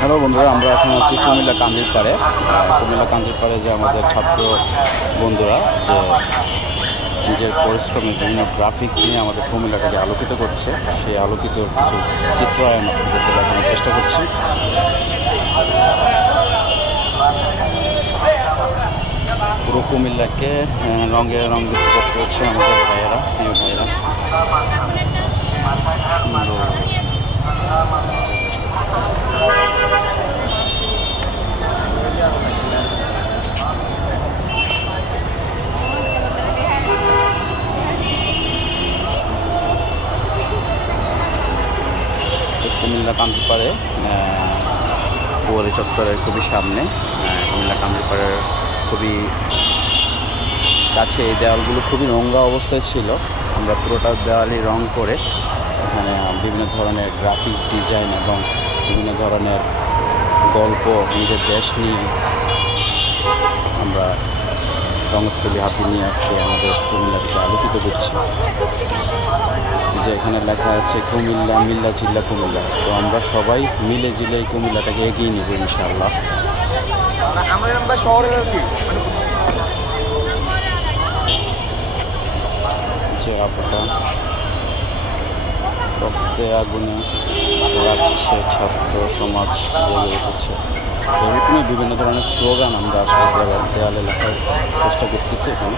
Hello বন্ধুরা, আমরা এখন আছি কুমিল্লা কান্দির পাড়ে। কুমিল্লা কান্দির পাড়ে যে আমাদের ছাত্র বন্ধুরা, যে নিজের পরিশ্রমে বিভিন্ন গ্রাফিক্স নিয়ে আমাদের কুমিল্লাটাকে আলোকিত করছে, সেই আলোকিত কিছু চিত্রায়ন আপনাদেরকে দেখানোর চেষ্টা করছি। পুরো কুমিল্লাকে রঙে রঙিত করতে হচ্ছে আমাদের ভাইয়েরা প্রিয় ভাইয়েরা সুন্দর। এই কুমিল্লা কান্দিপাড়ে পুয়ারি চত্বরের খুবই সামনে কুমিল্লা কান্দিপাড়ের খুবই কাছে এই দেওয়ালগুলো খুবই নোংরা অবস্থায় ছিল। আমরা পুরোটা দেওয়ালই রং করে এখানে বিভিন্ন ধরনের গ্রাফিক্স ডিজাইন এবং বিভিন্ন ধরনের গল্প নিজের দেশ নিয়ে আমরা রঙের তুলি হাতে নিয়ে আসছি আমাদের কুমিল্লাকে আলোকিত করছি। যে এখানে লেখা আছে কুমিল্লা মিল্লা চিল্লা কুমিল্লা। তো আমরা সবাই মিলে জিলে এই কুমিল্লাটাকে এগিয়ে নিব ইনশাআল্লাহ। আমরা আমরা শহরের আর কি? যে আপনারা রক্তে আগুনে রাখছে ছাত্র সমাজ জেগে উঠেছে। এরকমই বিভিন্ন ধরনের স্লোগান আমরা আসলে দেওয়ালে লেখার চেষ্টা করতেছি এখানে।